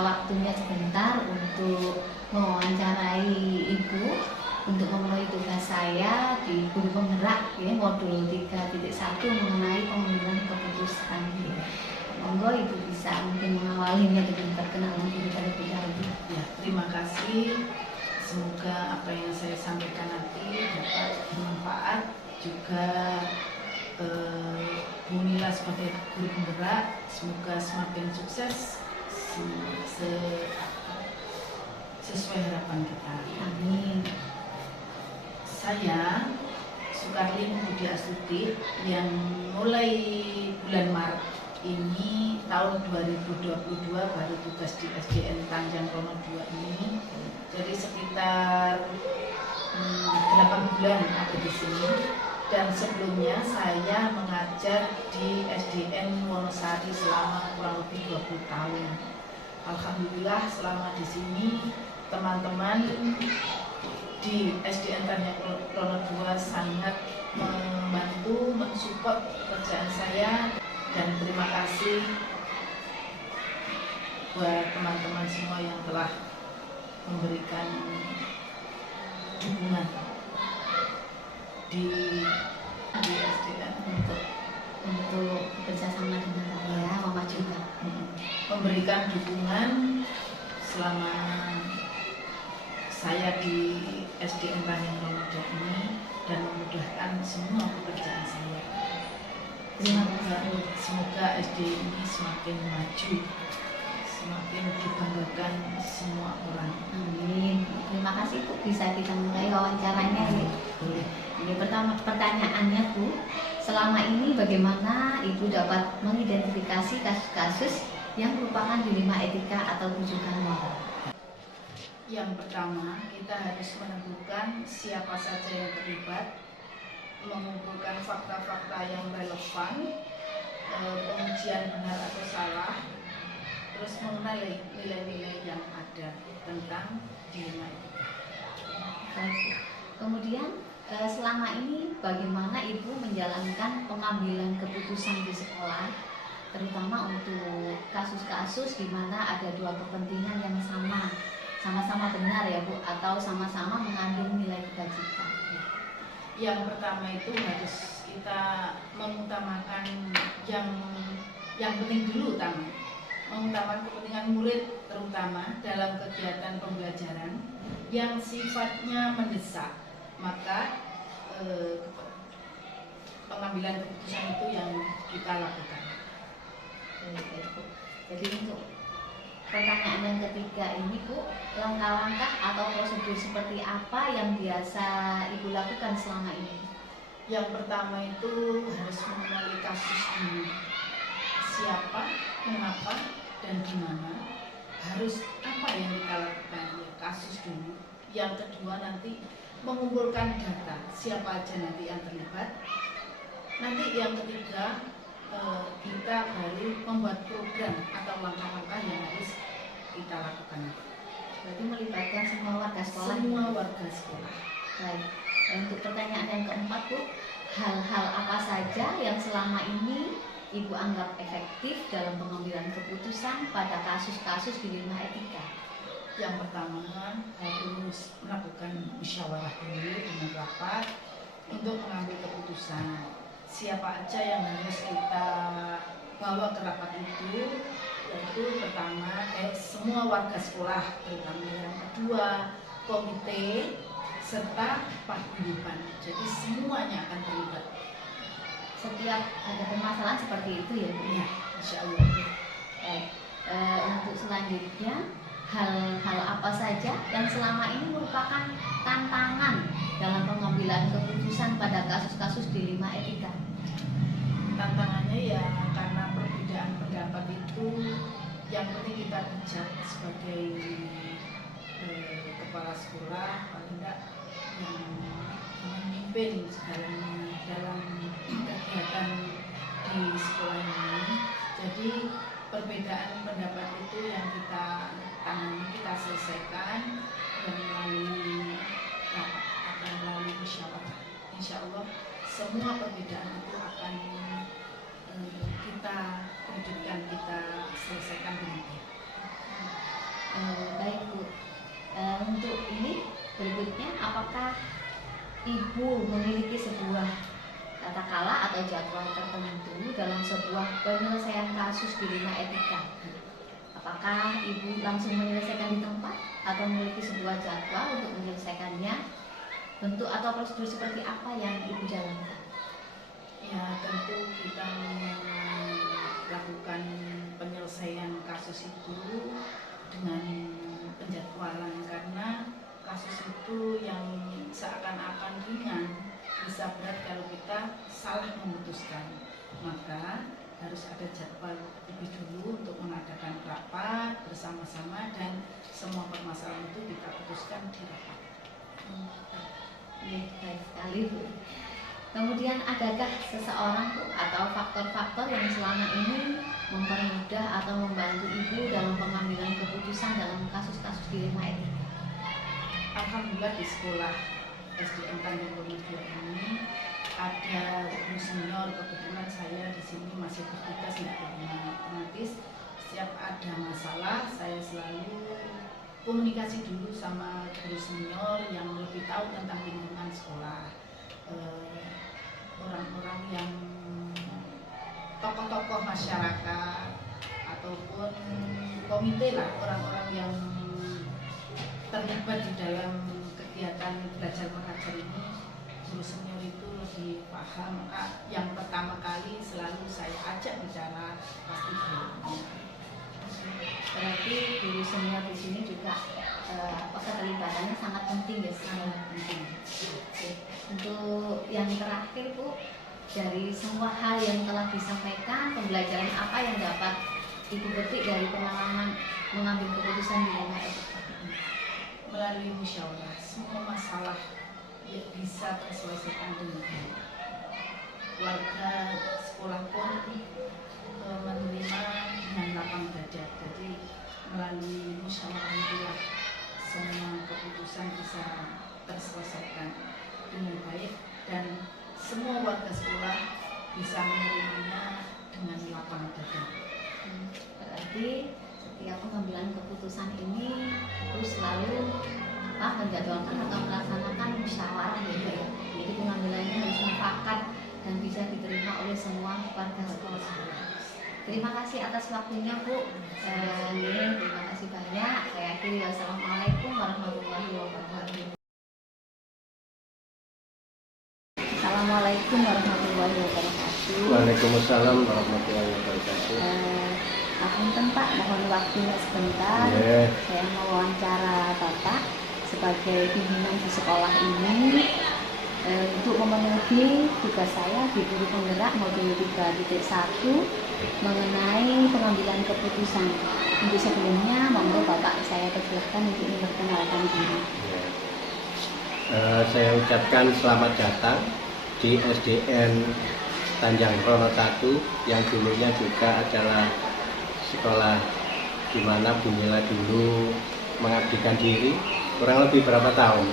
waktunya sebentar untuk mewawancarai Ibu untuk memenuhi tugas saya di Guru Penggerak ya, modul 3.1 mengenai pengambilan keputusan. Monggo Ibu bisa mungkin mengawalinya dengan perkenalan diri terlebih dahulu. Ya, terima kasih. Semoga apa yang saya sampaikan nanti dapat bermanfaat juga. Bu Mila sebagai guru penggerak semoga semakin sukses sesuai harapan kita. Amin. Saya Sukarlin Budi Astuti yang mulai bulan Maret ini tahun 2022 baru tugas di SDN Tanjang Rono 2 ini, jadi sekitar 8 bulan ada di sini. Dan sebelumnya saya mengajar di SDN Wonosari selama kurang lebih 20 tahun. Alhamdulillah selama di sini teman-teman di SDN Tanjang Rono 2 sangat membantu, mensupport pekerjaan saya, dan terima kasih buat teman-teman semua yang telah memberikan dukungan di SDN untuk bekerja sama dengan saya memajukan, memberikan dukungan selama saya di SDN Tanjang Rono ini dan memudahkan semua pekerjaan saya. Semoga SDN ini semakin maju, semakin dibanggakan semua orang. Amin. Terima kasih Bu, bisa kita mulai wawancaranya ya. Boleh. Ini pertama pertanyaannya Bu, selama ini bagaimana Ibu dapat mengidentifikasi kasus-kasus yang merupakan dilema etika atau rujukan moral? Yang pertama, kita harus menentukan siapa saja yang terlibat, mengumpulkan fakta-fakta yang relevan, pengujian benar atau salah, terus mengenali nilai-nilai yang ada tentang dilema etika. Baik. Kemudian selama ini bagaimana Ibu menjalankan pengambilan keputusan di sekolah, terutama untuk kasus-kasus di mana ada dua kepentingan yang sama-sama benar ya Bu, atau sama-sama mengandung nilai kebajikan? Yang pertama itu harus kita mengutamakan yang penting dulu utama. Mengutamakan kepentingan murid terutama dalam kegiatan pembelajaran yang sifatnya mendesak, maka pengambilan keputusan itu yang kita lakukan. Jadi untuk pertanyaan yang ketiga ini Bu, langkah-langkah atau prosedur seperti apa yang biasa Ibu lakukan selama ini? Yang pertama itu harus mengenali kasus dulu, siapa, mengapa, dan di mana, harus apa yang kita lakukan, ya, kasus dulu. Yang kedua nanti mengumpulkan data, siapa aja nanti yang terlibat. Nanti yang ketiga kita baru membuat program atau langkah-langkah yang harus kita lakukan. Berarti melibatkan semua warga sekolah? Semua warga sekolah. Baik. Untuk pertanyaan yang keempat Bu, hal-hal apa saja yang selama ini Ibu anggap efektif dalam pengambilan keputusan pada kasus-kasus dilema etika? Yang pertama harus melakukan musyawarah dulu dengan rapat untuk mengambil keputusan. Siapa aja yang harus kita bawa ke rapat itu, yaitu pertama semua warga sekolah, terutama. Yang kedua komite serta paguyuban. Jadi semuanya akan terlibat. Setiap ada permasalahan seperti itu ya Bu? Ya, insya Allah. Baik. Untuk selanjutnya, hal-hal apa saja yang selama ini merupakan tantangan dalam pengambilan keputusan pada kasus-kasus dilema etika? Tantangannya ya karena perbedaan pendapat itu yang penting kita bijak sebagai kepala sekolah, paling tidak yang memimpin segalanya dalam kegiatan di sekolah ini. Jadi perbedaan pendapat itu yang kita tangani, kita selesaikan dan melalui rapat atau melalui musyawarah. Insya Allah semua perbedaan itu akan kita wujudkan, kita selesaikan dengan baik. Baik Bu. Untuk ini berikutnya, apakah Ibu memiliki sebuah katakanlah atau jadwal tertentu dalam sebuah penyelesaian kasus di rumah etika? Apakah Ibu langsung menyelesaikan di tempat atau memiliki sebuah jadwal untuk menyelesaikannya? Bentuk atau prosedur seperti apa yang Ibu jalankan? Ya, tentu kita melakukan penyelesaian kasus itu dengan penjadwalan, karena kasus itu yang seakan-akan ringan bisa berat kalau kita salah memutuskan. Maka harus ada jadwal lebih dulu untuk mengadakan rapat bersama-sama dan semua permasalahan itu kita putuskan di rapat. Baik sekali Bu. Kemudian adakah seseorang Bu atau faktor-faktor yang selama ini mempermudah atau membantu Ibu dalam pengambilan keputusan dalam kasus-kasus di rumah etika? Alhamdulillah di sekolah SDN Tanjung Rono 2 ini ada guru senior. Kebetulan saya di sini masih bertugas di rumah, otomatis setiap ada masalah saya selalu komunikasi dulu sama guru senior yang lebih tahu tentang lingkungan sekolah, orang-orang yang tokoh-tokoh masyarakat ataupun komite lah, orang-orang yang terlibat di dalam kegiatan belajar mengajar ini. Guru senior itu lebih paham, maka yang pertama kali selalu saya ajak bicara pasti gurunya. Berarti guru senior di sini juga keterlibatannya sangat penting ya, sangat penting. Oke. Untuk yang terakhir Bu, dari semua hal yang telah disampaikan, pembelajaran apa yang dapat Ibu petik dari pengalaman mengambil keputusan di rumah etika? Melalui musyawarah, semua masalah ya bisa terselesaikan dengan baik. Warga sekolah pun menerima dengan lapang dada. Jadi melalui musyawarah itulah semua keputusan bisa terselesaikan dengan baik dan semua warga sekolah bisa menerimanya dengan lapang dada. Berarti setiap pengambilan keputusan ini terus selalu menjadwalkan atau melaksanakan musyawarah gitu ya. Jadi pengambilannya harus mufakat dan bisa diterima oleh semua warga sekolah. Terima kasih atas waktunya Bu. Terima kasih banyak. Saya akhiri. Wassalamualaikum warahmatullahi wabarakatuh. Assalamualaikum warahmatullahi wabarakatuh. Waalaikumsalam warahmatullahi wabarakatuh. Punten Pak, mohon waktunya sebentar. Saya mau wawancara Bapak sebagai pimpinan di sekolah ini untuk memenuhi tugas saya di guru penggerak modul 3.1 mengenai pengambilan keputusan. Untuk sebelumnya, monggo Bapak saya persilahkan untuk memperkenalkan diri. Saya ucapkan selamat datang di SDN Tanjang Rono 1 yang dulunya juga adalah sekolah di mana Bu Mila dulu mengabdikan diri. Kurang lebih berapa tahun?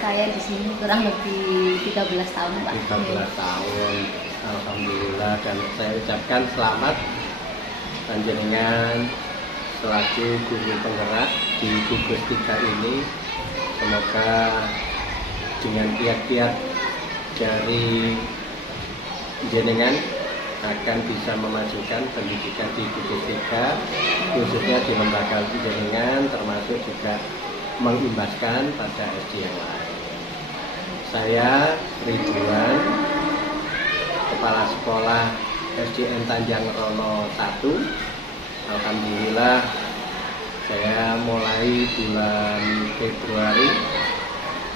Saya di sini kurang lebih 13 tahun Pak. 13 tahun. Alhamdulillah, dan saya ucapkan selamat panjenengan selaku guru penggerak di gugus 3 ini. Semoga dengan kiat-kiat dari jenengan akan bisa memajukan pendidikan di gugus 3, khususnya di lembaga jenengan, termasuk juga mengimbaskan pada SD yang lain. Saya Ridwan, Kepala Sekolah SDN Tanjang Rono 1. Alhamdulillah, saya mulai bulan Februari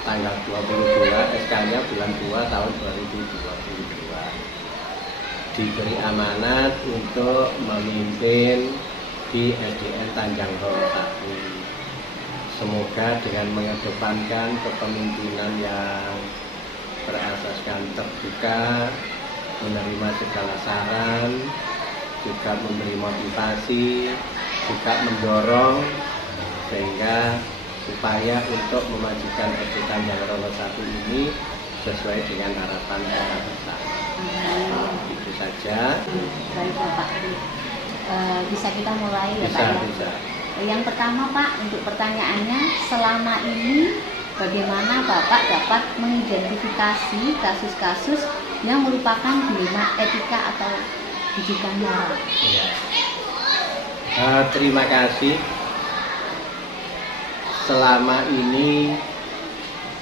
tanggal 22, SK-nya bulan 2 tahun 2022. Diberi amanat untuk memimpin di SDN Tanjang Rono 1. Semoga dengan mengedepankan kepemimpinan yang berasaskan terbuka, menerima segala saran, juga memberi motivasi, juga mendorong sehingga upaya untuk memajukan SD Tanjang Rono 1 ini sesuai dengan harapan kita bersama. Itu saja. Baik Bapak, bisa kita mulai ya Pak? Bisa. Yang pertama Pak, untuk pertanyaannya, selama ini bagaimana Bapak dapat mengidentifikasi kasus-kasus yang merupakan dilema etika atau rujukan moral? Ya. Terima kasih. Selama ini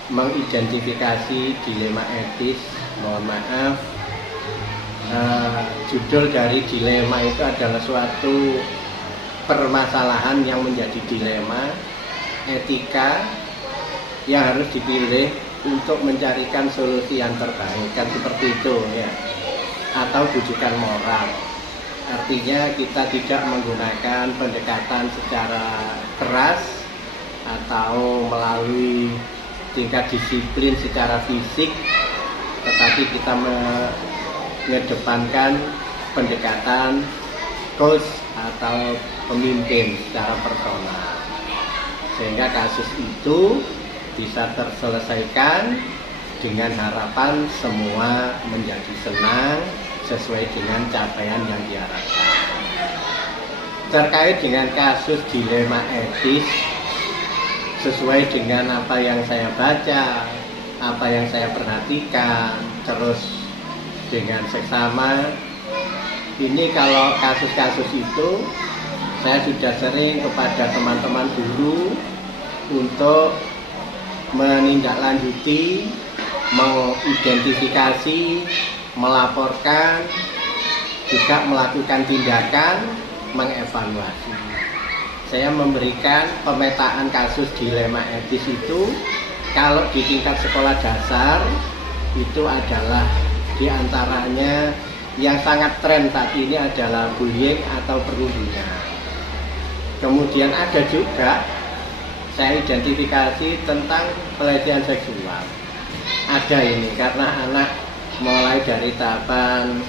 mengidentifikasi dilema etis, mohon maaf, judul dari dilema itu adalah suatu permasalahan yang menjadi dilema etika yang harus dipilih untuk mencarikan solusi yang terbaik, kan seperti itu ya, atau rujukan moral. Artinya kita tidak menggunakan pendekatan secara keras atau melalui tingkat disiplin secara fisik, tetapi kita mengedepankan pendekatan coach atau pemimpin secara personal, sehingga kasus itu bisa terselesaikan dengan harapan semua menjadi senang sesuai dengan capaian yang diharapkan. Terkait dengan kasus dilema etis, sesuai dengan apa yang saya baca, apa yang saya perhatikan, terus dengan seksama, ini kalau kasus-kasus itu saya sudah sering kepada teman-teman guru untuk menindaklanjuti, mengidentifikasi, melaporkan, juga melakukan tindakan, mengevaluasi. Saya memberikan pemetaan kasus dilema etis itu, kalau di tingkat sekolah dasar itu adalah diantaranya yang sangat tren saat ini adalah bullying atau perundungan. Kemudian ada juga saya identifikasi tentang pelecehan seksual. Ada ini karena anak mulai dari tahapan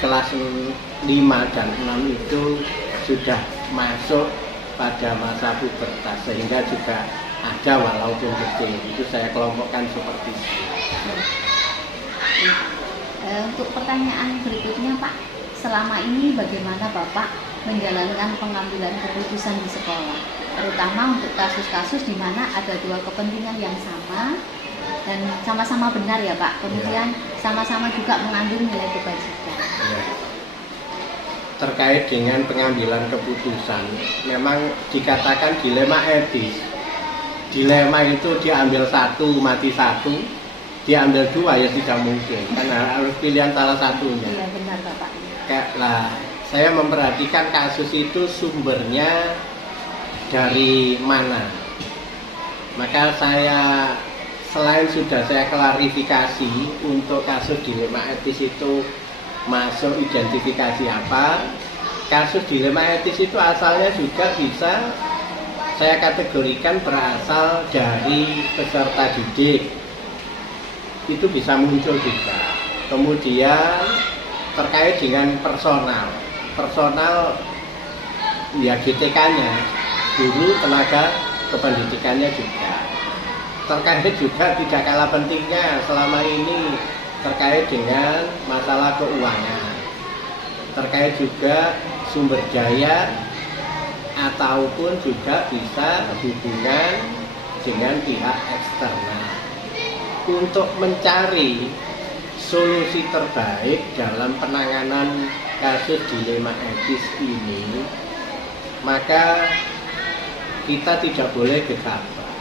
kelas 5 dan 6 itu sudah masuk pada masa pubertas, sehingga juga ada walaupun kecil. Itu saya kelompokkan seperti itu. Untuk pertanyaan berikutnya Pak, selama ini bagaimana Bapak menjalankan pengambilan keputusan di sekolah, terutama untuk kasus-kasus di mana ada dua kepentingan yang sama dan sama-sama benar ya Pak, kemudian sama-sama juga mengandung nilai kebajikan. Ya. Terkait dengan pengambilan keputusan, memang dikatakan dilema etis. Dilema itu diambil satu, mati satu, diambil dua ya tidak mungkin, karena harus pilihan salah satunya. Iya benar Bapak. Nah, saya memperhatikan kasus itu sumbernya dari mana. Maka saya selain sudah saya klarifikasi untuk kasus dilema etis itu masuk identifikasi apa, kasus dilema etis itu asalnya juga bisa saya kategorikan berasal dari peserta didik. Itu bisa muncul juga. Kemudian terkait dengan personal ya GTK-nya, guru tenaga kependidikannya juga. Terkait juga tidak kalah pentingnya selama ini terkait dengan masalah keuangan, terkait juga sumber daya, ataupun juga bisa hubungan dengan pihak eksternal untuk mencari solusi terbaik dalam penanganan kasus dilema etis ini. Maka kita tidak boleh gegabah,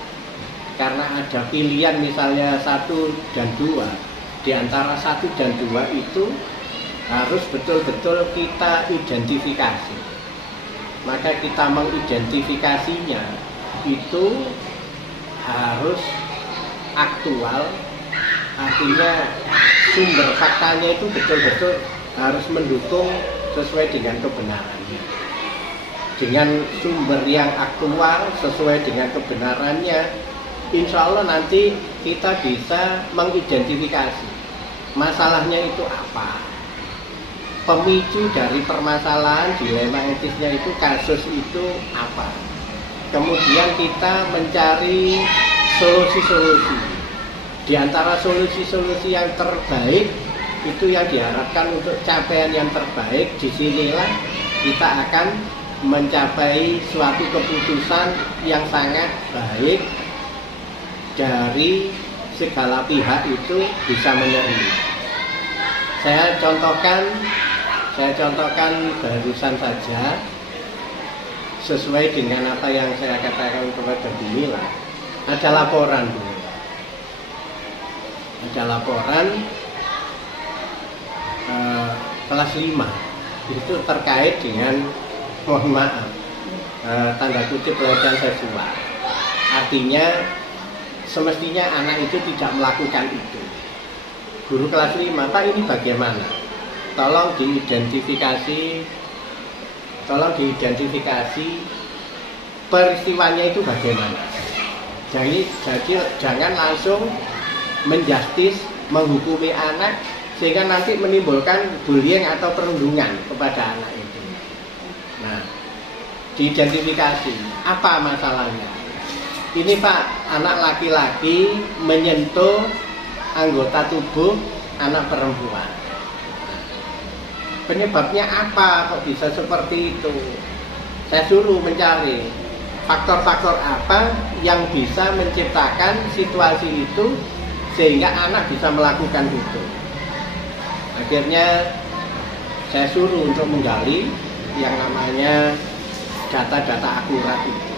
karena ada pilihan misalnya 1 dan 2. Di antara 1 dan 2 itu harus betul-betul kita identifikasi. Maka kita mengidentifikasinya itu harus aktual, artinya sumber faktanya itu betul-betul harus mendukung sesuai dengan kebenarannya. Dengan sumber yang aktual sesuai dengan kebenarannya, insya Allah nanti kita bisa mengidentifikasi masalahnya itu apa, pemicu dari permasalahan dilema etisnya itu, kasus itu apa. Kemudian kita mencari solusi-solusi. Di antara solusi-solusi yang terbaik itu yang diharapkan untuk capaian yang terbaik, disinilah kita akan mencapai suatu keputusan yang sangat baik dari segala pihak itu bisa menerima. Saya contohkan barusan saja, sesuai dengan apa yang saya katakan kepada Bu Mila. Ada laporan, Bu Mila. Ada laporan kelas 5 itu terkait dengan, mohon maaf, tanda kutip pelecehan seksual. Artinya semestinya anak itu tidak melakukan itu. Guru kelas 5, Pak, ini bagaimana? Tolong diidentifikasi peristiwanya itu bagaimana. Jadi jangan langsung menjustis, menghukumi anak sehingga nanti menimbulkan bullying atau perundungan kepada anak itu. Nah, diidentifikasi apa masalahnya. Ini Pak, anak laki-laki menyentuh anggota tubuh anak perempuan. Penyebabnya apa kok bisa seperti itu? Saya suruh mencari faktor-faktor apa yang bisa menciptakan situasi itu sehingga anak bisa melakukan itu. Akhirnya saya suruh untuk menggali yang namanya data-data akurat itu.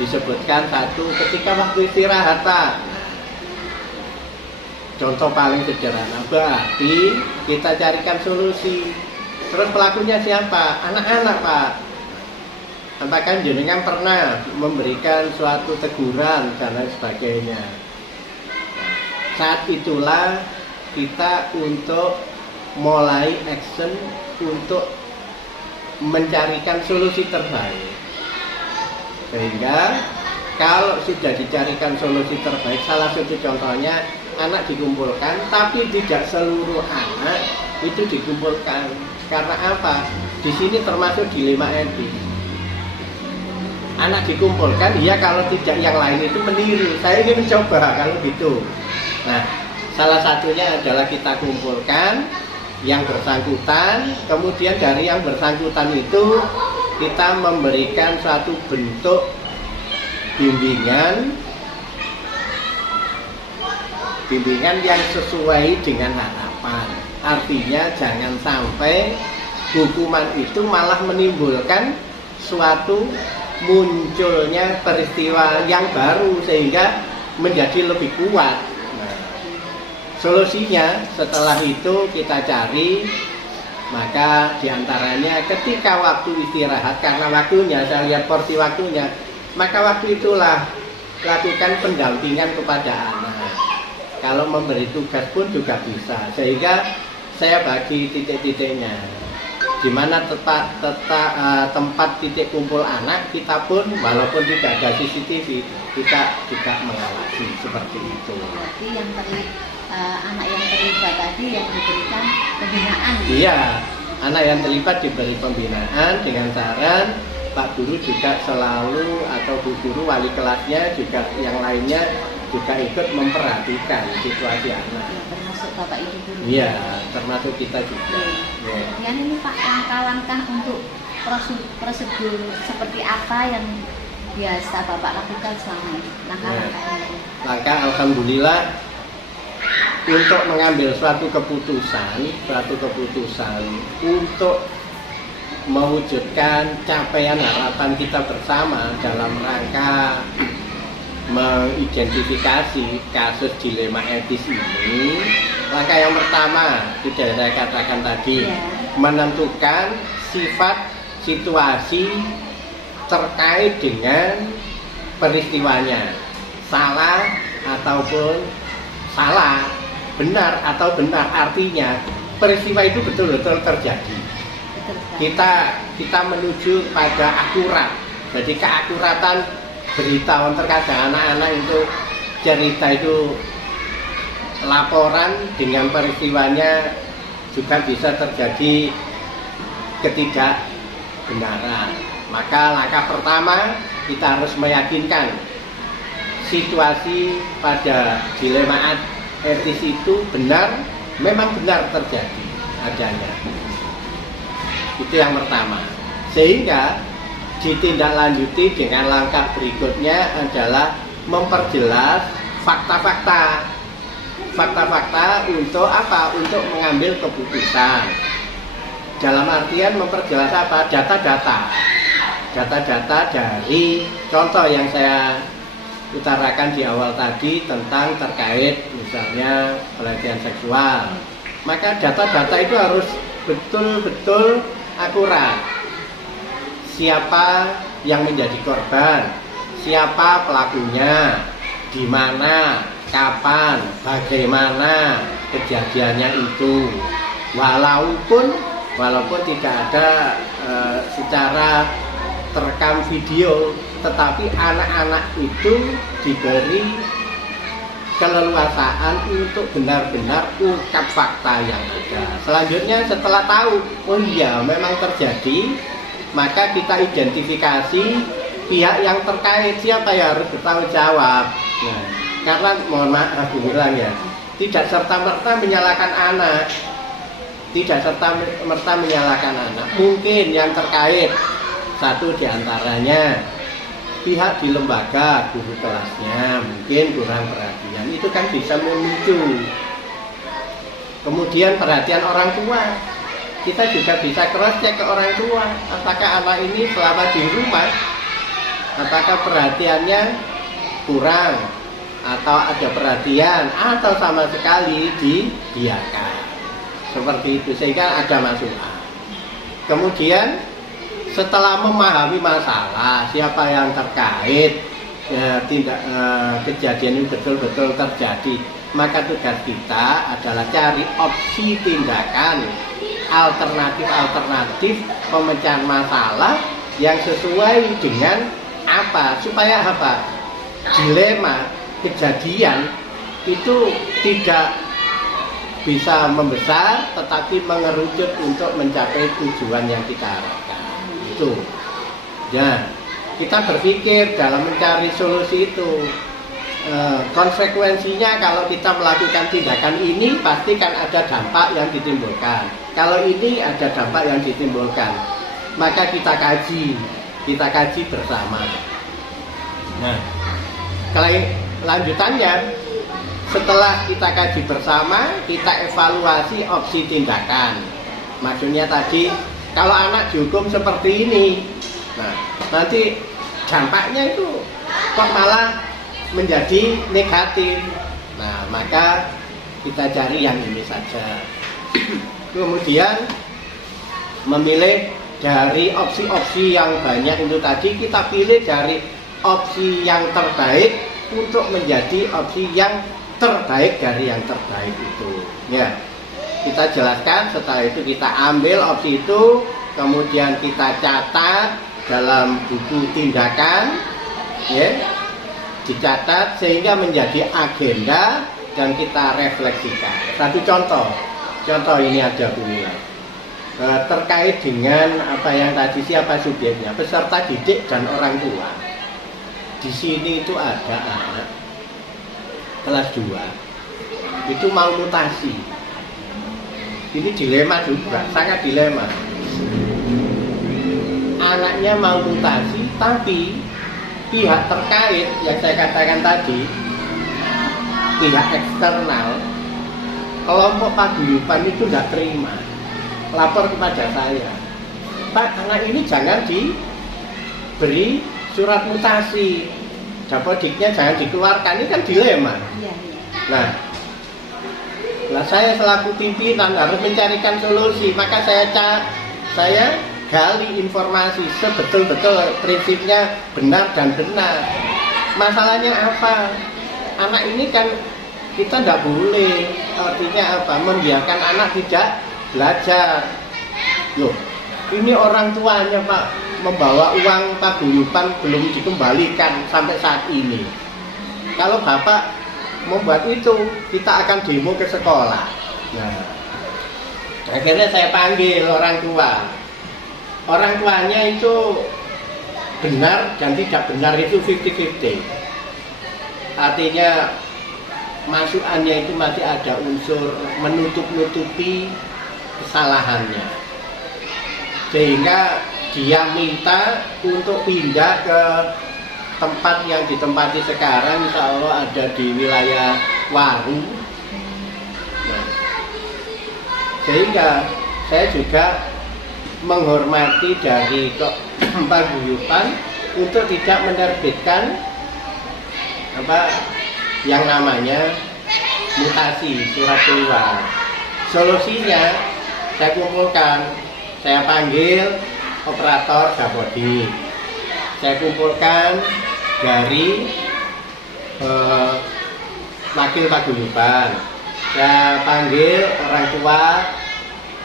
Disebutkan satu, ketika waktu istirahat Pak. Contoh paling sederhana, berarti kita carikan solusi. Terus pelakunya siapa? Anak-anak Pak. Apakah jenengan pernah memberikan suatu teguran dan lain sebagainya? Saat itulah kita untuk mulai action untuk mencarikan solusi terbaik. Sehingga kalau sudah dicarikan solusi terbaik, salah satu contohnya anak dikumpulkan, tapi tidak seluruh anak itu dikumpulkan. Karena apa? Di sini termasuk dilema etis. Anak dikumpulkan, ya kalau tidak yang lain itu meniru. Saya ingin mencoba kalau gitu. Nah, salah satunya adalah kita kumpulkan yang bersangkutan, kemudian dari yang bersangkutan itu kita memberikan suatu bentuk bimbingan yang sesuai dengan harapan. Artinya jangan sampai hukuman itu malah menimbulkan suatu munculnya peristiwa yang baru sehingga menjadi lebih kuat. Nah, solusinya setelah itu kita cari. Maka diantaranya ketika waktu istirahat, karena waktunya, saya lihat porsi waktunya, maka waktu itulah lakukan pendampingan kepada anak. Kalau memberi tugas pun juga bisa, sehingga saya bagi titik-titiknya. Di mana tempat titik kumpul anak, kita pun walaupun tidak ada CCTV, kita juga mengawasi seperti itu. Berarti anak yang terlibat tadi yang diberikan pembinaan. Iya, anak yang terlibat diberi pembinaan dengan saran Pak Guru juga selalu atau Bu Guru wali kelasnya juga yang lainnya juga ikut memperhatikan situasi anak. Ya, termasuk Bapak Ibu Guru. Iya, termasuk kita juga. Ya. Kemudian ini Pak, langkah-langkah untuk prosedur seperti apa yang biasa Bapak lakukan selama ini? Langkah-langkahnya. Langkah alhamdulillah untuk mengambil suatu keputusan untuk mewujudkan capaian harapan kita bersama dalam rangka mengidentifikasi kasus dilema etis ini. Langkah yang pertama sudah saya katakan tadi, menentukan sifat situasi terkait dengan peristiwanya, salah ataupun salah, benar atau benar, artinya peristiwa itu betul-betul terjadi. Kita menuju pada akurat. Jadi keakuratan berita. Terkadang anak-anak itu cerita itu laporan dengan peristiwanya juga bisa terjadi ketidakbenaran. Maka langkah pertama kita harus meyakinkan situasi pada dilema etis itu benar, memang benar terjadi adanya. Itu yang pertama. Sehingga ditindaklanjuti dengan langkah berikutnya adalah memperjelas fakta-fakta. Fakta-fakta untuk apa? Untuk mengambil keputusan. Dalam artian memperjelas apa? Data-data. Data-data dari contoh yang saya utarakan di awal tadi tentang terkait misalnya pelecehan seksual. Maka data-data itu harus betul-betul akurat. Siapa yang menjadi korban, siapa pelakunya, di mana, kapan, bagaimana kejadiannya itu. Walaupun tidak ada secara terekam video, tetapi anak-anak itu diberi keleluasaan untuk benar-benar ungkap fakta yang ada. Selanjutnya setelah tahu, oh iya memang terjadi, maka kita identifikasi pihak yang terkait, siapa yang harus bertanggung jawab. Nah, karena mohon maaf aku bilang ya, tidak serta-merta menyalahkan anak. Tidak serta-merta menyalahkan anak. Mungkin yang terkait satu diantaranya pihak di lembaga, guru kelasnya mungkin kurang perhatian, itu kan bisa memicu. Kemudian perhatian orang tua, kita juga bisa cross check ke orang tua, apakah anak ini selama di rumah, apakah perhatiannya kurang atau ada perhatian atau sama sekali dibiarkan, seperti itu, sehingga ada masukan. Kemudian setelah memahami masalah, siapa yang terkait, kejadian ini betul-betul terjadi, maka tugas kita adalah cari opsi tindakan alternatif pemecahan masalah yang sesuai dengan apa, supaya apa, dilema kejadian itu tidak bisa membesar tetapi mengerucut untuk mencapai tujuan yang kita harapkan. Itu. Ya, kita berpikir dalam mencari solusi itu, konsekuensinya kalau kita melakukan tindakan ini pasti kan ada dampak yang ditimbulkan. Kalau ini ada dampak yang ditimbulkan, maka kita kaji bersama. Nah, lanjutannya setelah kita kaji bersama, kita evaluasi opsi tindakan. Maksudnya tadi, kalau anak dihukum seperti ini, nah nanti dampaknya itu kok malah menjadi negatif. Nah, maka kita cari yang ini saja. Kemudian memilih dari opsi-opsi yang banyak itu tadi, kita pilih dari opsi yang terbaik untuk menjadi opsi yang terbaik dari yang terbaik itu. Ya, kita jelaskan, setelah itu kita ambil opsi itu, kemudian kita catat dalam buku tindakan, ya, dicatat sehingga menjadi agenda dan kita refleksikan. Satu contoh ini ada bunyilah terkait dengan apa yang tadi, siapa subjeknya, peserta didik dan orang tua. Di sini itu ada anak kelas 2 itu mau mutasi. Ini dilema juga, sangat dilema. Anaknya mau mutasi, tapi pihak terkait yang saya katakan tadi, pihak eksternal, kelompok paguyuban itu tidak terima, lapor kepada saya, Pak, anak ini jangan diberi surat mutasi, dapodiknya jangan dikeluarkan. Ini kan dilema. Nah, saya selaku pimpinan harus mencarikan solusi, maka saya gali informasi sebetul-betul prinsipnya benar dan benar. Masalahnya apa? Anak ini kan kita tidak boleh, artinya apa? Membiarkan anak tidak belajar. Loh, ini orang tuanya Pak membawa uang paguyuban belum dikembalikan sampai saat ini. Kalau Bapak membuat itu, kita akan demo ke sekolah. Nah, akhirnya saya panggil orang tua. Orang tuanya itu benar dan tidak benar itu 50-50. Artinya masukannya itu masih ada unsur menutup-nutupi kesalahannya. Sehingga dia minta untuk pindah ke tempat yang ditempati sekarang, insya Allah ada di wilayah Waru. Nah, sehingga saya juga menghormati dari paguyuban untuk tidak menerbitkan yang namanya mutasi surat keluar. Solusinya saya kumpulkan, saya panggil operator Dapodik, saya kumpulkan dari wakil paguyuban, saya panggil orang tua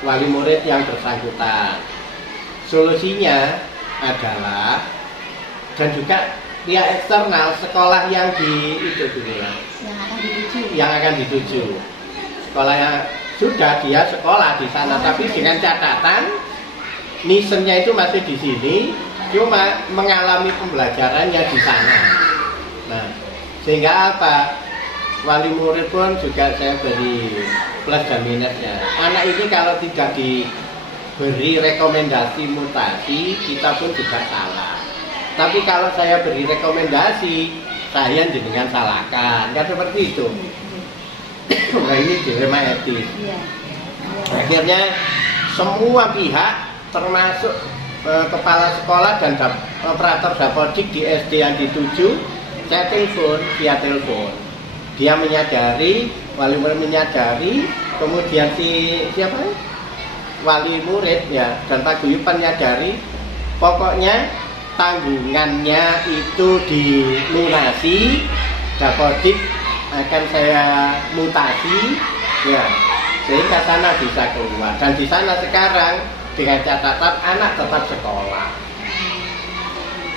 wali murid yang bersangkutan. Solusinya adalah, dan juga pihak eksternal sekolah yang yang akan dituju, sekolah yang sudah dia sekolah di sana, tapi dengan catatan misennya itu masih di sini, cuma mengalami pembelajarannya di sana. Nah, sehingga apa? Wali murid pun juga saya beri plus dan minusnya. Anak ini kalau tidak diberi rekomendasi mutasi, kita pun juga salah. Tapi kalau saya beri rekomendasi, saya jenengan salahkan, kan seperti itu. Nah, ini dilema etis. Akhirnya semua pihak, termasuk kepala sekolah dan operator Dapodik di SD yang dituju, saya telepon via telepon. Dia menyadari, wali murid menyadari, kemudian wali murid ya dan paguyuban menyadari, pokoknya tanggungannya itu dilunasi, Dapodik akan saya mutasi ya, sehingga sana bisa keluar. Dan di sana sekarang dengan catatan anak tetap sekolah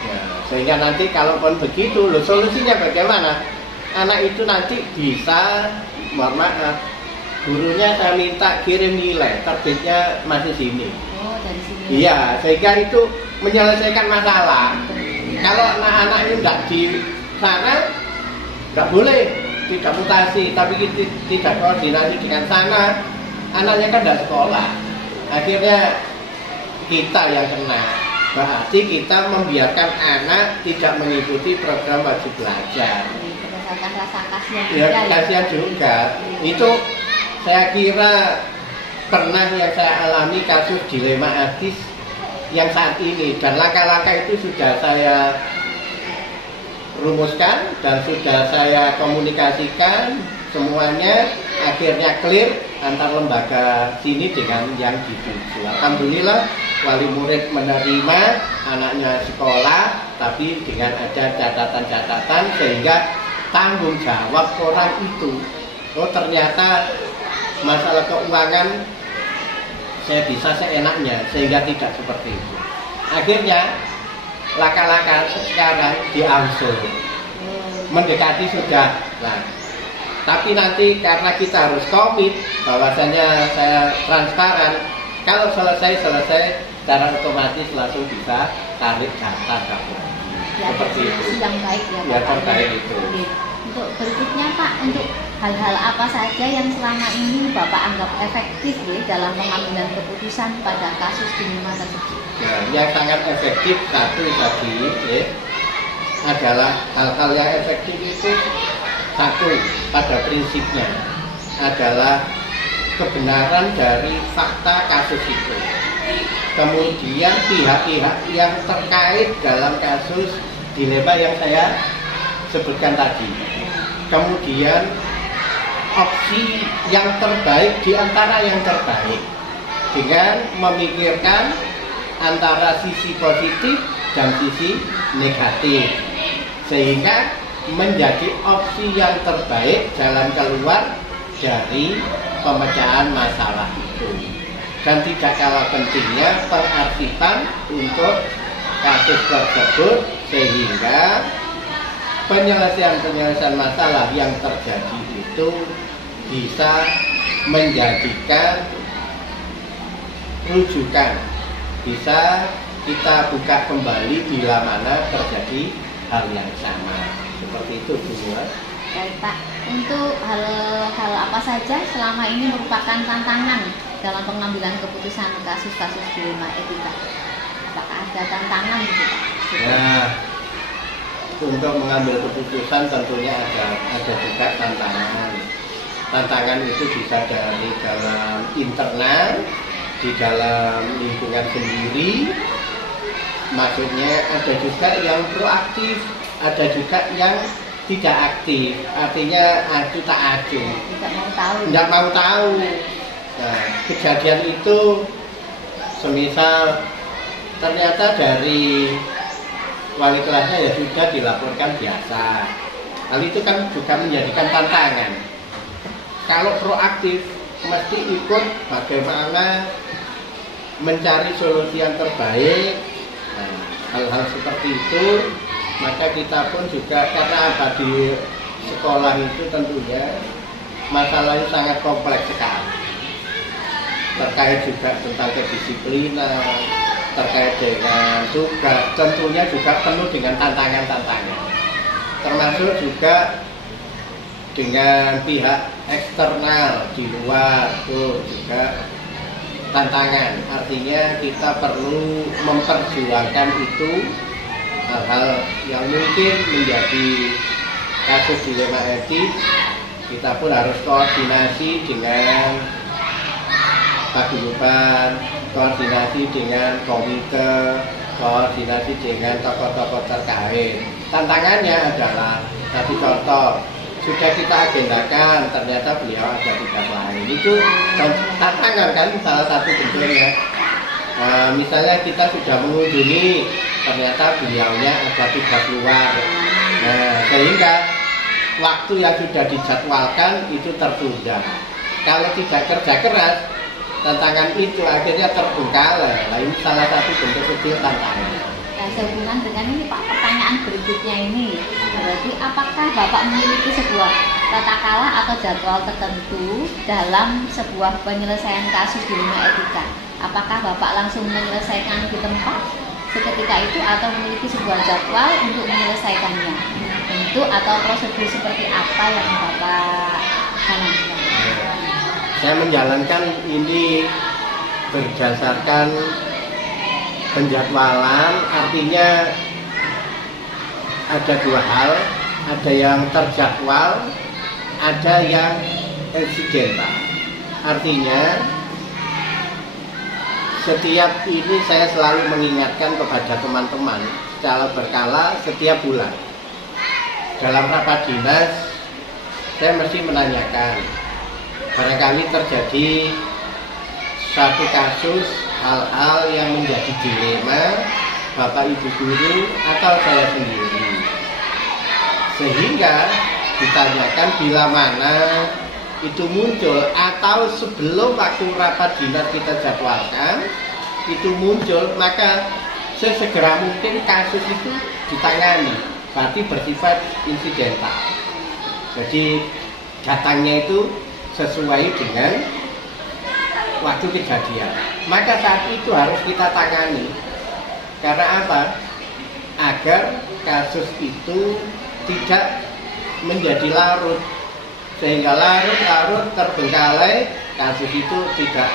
ya, sehingga nanti kalaupun begitu, loh, solusinya bagaimana? Anak itu nanti bisa, mohon maaf, gurunya saya minta kirim nilai, terbitnya masih sini. Oh, dari sini. Iya, sehingga itu menyelesaikan masalah. Kalau anak-anak ini tidak di sana, nggak boleh, tidak mutasi, tapi kita tidak koordinasi dengan sana, anaknya kan tidak sekolah. Akhirnya kita yang kena. Berarti kita membiarkan anak tidak mengikuti program wajib belajar. Berdasarkan rasa kasihan Ya, juga. kasihan juga. Itu saya kira pernah yang saya alami kasus dilema etis yang saat ini, dan langkah-langkah itu sudah saya rumuskan dan sudah saya komunikasikan semuanya, akhirnya clear antar lembaga sini dengan yang dituju. Alhamdulillah wali murid menerima anaknya sekolah, tapi dengan ada catatan-catatan sehingga tanggung jawab orang itu, oh ternyata masalah keuangan saya bisa seenaknya, sehingga tidak seperti itu. Akhirnya langkah-langkah sekarang diangsur, mendekati sudah. Nah, tapi nanti karena kita harus komit bahwasanya saya transparan, kalau selesai secara otomatis langsung bisa tarik data kamu. Ya, Seperti itu. yang baik ya, Ya, Pak. terkait itu. Oke. Untuk berikutnya Pak, untuk hal-hal apa saja yang selama ini Bapak anggap efektif ya, dalam pengambilan keputusan pada kasus dilema tersebut? Ya, yang sangat efektif satu tadi ya, adalah hal-hal yang efektif itu satu pada prinsipnya adalah kebenaran dari fakta kasus itu. Kemudian pihak-pihak yang terkait dalam kasus dilema yang saya sebutkan tadi. Kemudian opsi yang terbaik di antara yang terbaik dengan memikirkan antara sisi positif dan sisi negatif, sehingga menjadi opsi yang terbaik jalan keluar dari pemecahan masalah itu. Dan tidak kalah pentingnya pengarsipan untuk kasus tersebut, sehingga penyelesaian masalah yang terjadi itu bisa menjadikan rujukan, bisa kita buka kembali bila mana terjadi hal yang sama. Seperti itu, Bu. Baik Pak, untuk hal apa saja selama ini merupakan tantangan dalam pengambilan keputusan kasus-kasus dilema etika? Apakah ada tantangan gitu Pak? Nah, untuk mengambil keputusan tentunya ada juga tantangan. Tantangan itu bisa dari dalam internal, di dalam lingkungan sendiri. Maksudnya ada juga yang proaktif, ada juga yang tidak aktif. Artinya acu tak acu. Tidak mau tahu. Tidak mau tahu. Nah, kejadian itu semisal ternyata dari wali kelasnya ya sudah dilaporkan biasa. Hal itu kan juga menjadikan tantangan. Kalau proaktif mesti ikut bagaimana mencari solusi yang terbaik. Nah, hal-hal seperti itu maka kita pun juga karena apa di sekolah itu tentunya masalahnya sangat kompleks sekali. Terkait juga tentang kedisiplinan, terkait dengan tugas, tentunya juga penuh dengan tantangan-tantangan. Termasuk juga dengan pihak eksternal di luar itu juga tantangan. Artinya kita perlu memperjuangkan itu hal-hal yang mungkin menjadi kasus dilema etis. Kita pun harus koordinasi dengan paguyuban, koordinasi dengan komite, koordinasi dengan tokoh-tokoh terkait. Tantangannya adalah satu contoh, sudah kita agendakan, ternyata beliau ada tugas lain. Itu tantangan kan salah satu bentuknya. Misalnya kita sudah mengunjungi, ternyata beliaunya ada tugas luar. Sehingga waktu yang sudah dijadwalkan itu tertunda. Kalau tidak kerja keras, tantangan itu akhirnya terbengkalai. Nah, ini salah satu bentuk kecil tantangan. Nah, sehubungan dengan ini Pak, pertanyaan berikutnya ini, berarti apakah Bapak memiliki sebuah tata cara atau jadwal tertentu dalam sebuah penyelesaian kasus dilema etika? Apakah Bapak langsung menyelesaikan di tempat seketika itu atau memiliki sebuah jadwal untuk menyelesaikannya? Bentuk atau prosedur seperti apa yang Bapak jalankan? Saya menjalankan ini berdasarkan penjadwalan, artinya ada dua hal, ada yang terjadwal, ada yang insidental. Artinya setiap ini saya selalu mengingatkan kepada teman-teman secara berkala setiap bulan. Dalam rapat dinas saya mesti menanyakan, barangkali terjadi satu kasus hal-hal yang menjadi dilema Bapak Ibu guru atau saya sendiri, sehingga ditanyakan bila mana itu muncul atau sebelum waktu rapat dinas kita jadwalkan itu muncul, maka sesegera mungkin kasus itu ditangani, berarti bersifat insidental. Jadi datangnya itu sesuai dengan waktu kejadian, maka saat itu harus kita tangani. Karena apa? Agar kasus itu tidak menjadi larut, sehingga larut terbengkalai, kasus itu tidak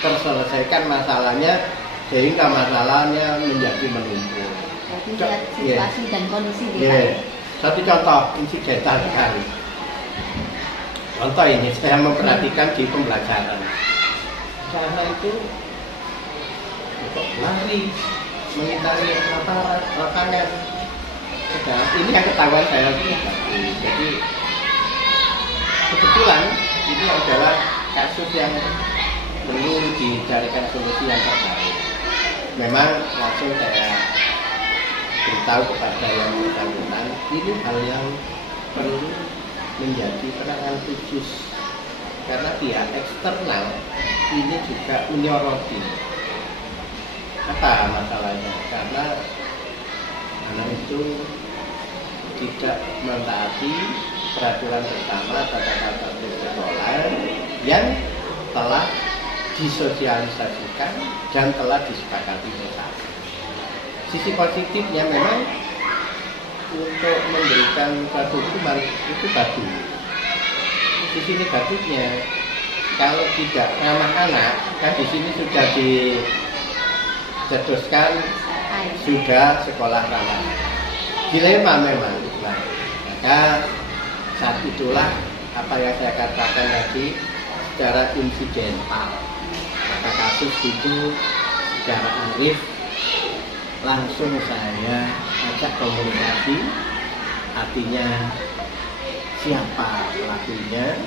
terselesaikan masalahnya, sehingga masalahnya menjadi menumpuk. Berarti lihat situasi dan kondisi di Satu contoh insidental sekali. Contoh ini saya memperhatikan di pembelajaran. Cara itu lari mengitari lapangan. Ini yang ketahuan saya pribadi. Jadi kebetulan ini adalah kasus yang perlu dicarikan solusi yang terbaik. Memang langsung saya beritahu kepada yang bersangkutan, ini hal yang perlu menjadi penanganan khusus karena pihak eksternal ini juga menyoroti. Apa masalahnya? Karena anak itu tidak mentaati peraturan bersama tata tertib sekolah yang telah disosialisasikan dan telah disepakati bersama. Sisi positifnya memang untuk memberikan suatu hukuman itu bagus. Sisi negatifnya kalau tidak ramah anak, kan di sini sudah dicetuskan ya. sudah sekolah ramah. Dilema memang. Nah, maka saat itulah apa yang saya katakan tadi secara insidental. Maka kasus itu secara arif langsung saya ajak komunikasi, artinya siapa pelakunya,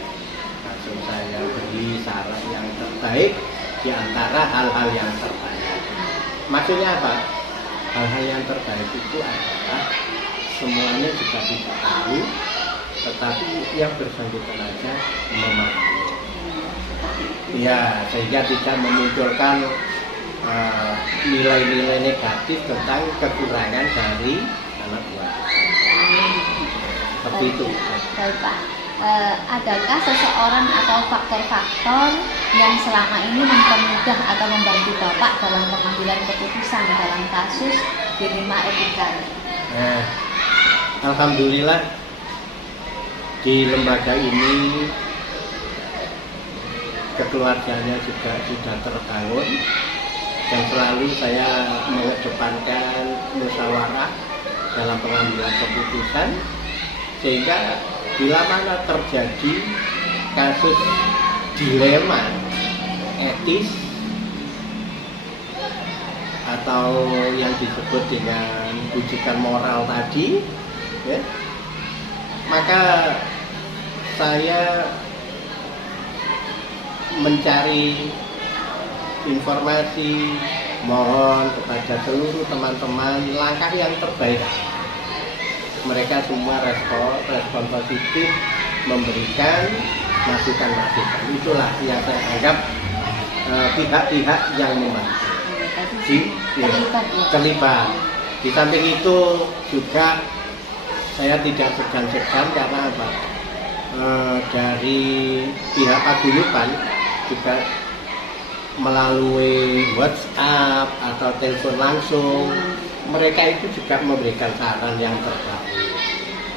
langsung saya beri saran yang terbaik di antara hal-hal yang terbaik. Maksudnya apa? Hal-hal yang terbaik itu adalah semuanya juga tidak tahu, tetapi yang bersangkutan aja memahami. Ya, sehingga tidak memunculkan nilai-nilai negatif tentang kekurangan dari anak buah. Seperti itu. Baik Pak. Adakah seseorang atau faktor-faktor yang selama ini mempermudah atau membantu Bapak dalam pengambilan keputusan dalam kasus dilema etika? Alhamdulillah di lembaga ini kekeluarganya juga sudah terbangun dan selalu saya mengedepankan musyawarah dalam pengambilan keputusan, sehingga bila mana terjadi kasus dilema etis atau yang disebut dengan bujukan moral tadi, ya, maka saya mencari informasi, mohon kepada seluruh teman-teman langkah yang terbaik. Mereka semua respon positif, memberikan masukan-masukan. Itulah yang saya anggap pihak-pihak yang membantu. Terlibat. Di samping itu juga saya tidak segan-segan karena apa? Dari pihak paguyuban juga melalui WhatsApp atau telepon langsung, mereka itu juga memberikan saran yang terbaik.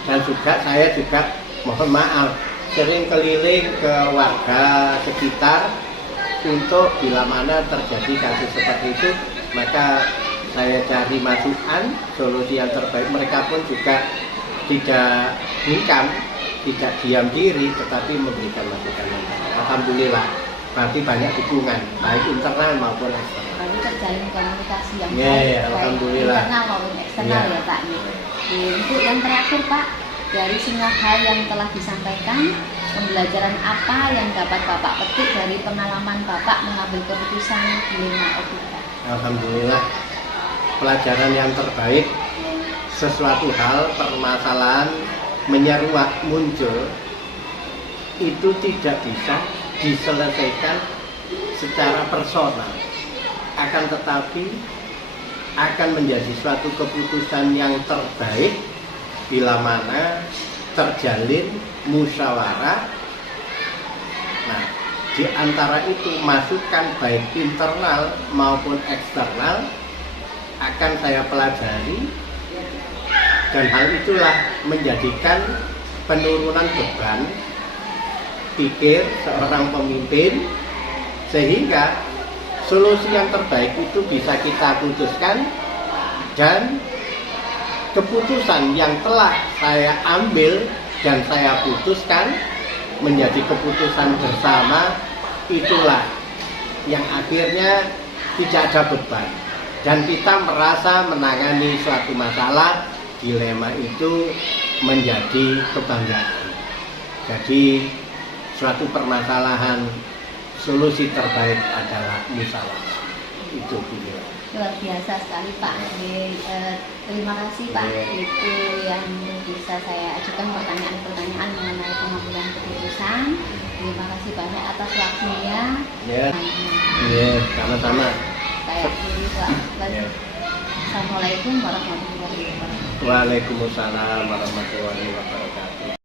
Dan juga saya juga mohon maaf sering keliling ke warga sekitar untuk bila mana terjadi kasus seperti itu, maka saya cari masukan solusi yang terbaik. Mereka pun juga tidak bungkam, tidak diam diri, tetapi memberikan masukan yang baik. Alhamdulillah, berarti banyak dukungan baik internal maupun eksternal. Berarti terjalin komunikasi yang baik, alhamdulillah. Internal maupun eksternal ya Pak. Untuk yang terakhir Pak, dari semua hal yang telah disampaikan, pembelajaran apa yang dapat Bapak petik dari pengalaman Bapak mengambil keputusan dilema etika? Alhamdulillah, pelajaran yang terbaik, sesuatu hal, permasalahan menyeruak muncul itu tidak bisa diselesaikan secara personal, akan tetapi akan menjadi suatu keputusan yang terbaik bila mana terjalin musyawarah. Nah, di antara itu masukan baik internal maupun eksternal akan saya pelajari, dan hal itulah menjadikan penurunan beban pikir seorang pemimpin, sehingga solusi yang terbaik itu bisa kita putuskan, dan keputusan yang telah saya ambil dan saya putuskan menjadi keputusan bersama, itulah yang akhirnya tidak ada beban dan kita merasa menangani suatu masalah dilema itu menjadi kebanggaan. Jadi suatu permasalahan solusi terbaik adalah musyawarah. Itu dia. Luar biasa sekali Pak. Terima kasih Pak. Itu yang bisa saya ajukan pertanyaan-pertanyaan mengenai pengambilan keputusan. Terima kasih banyak atas waktunya. Ya, sama-sama. Saya akhiri Pak. Assalamualaikum warahmatullahi wabarakatuh. Waalaikumsalam warahmatullahi wabarakatuh.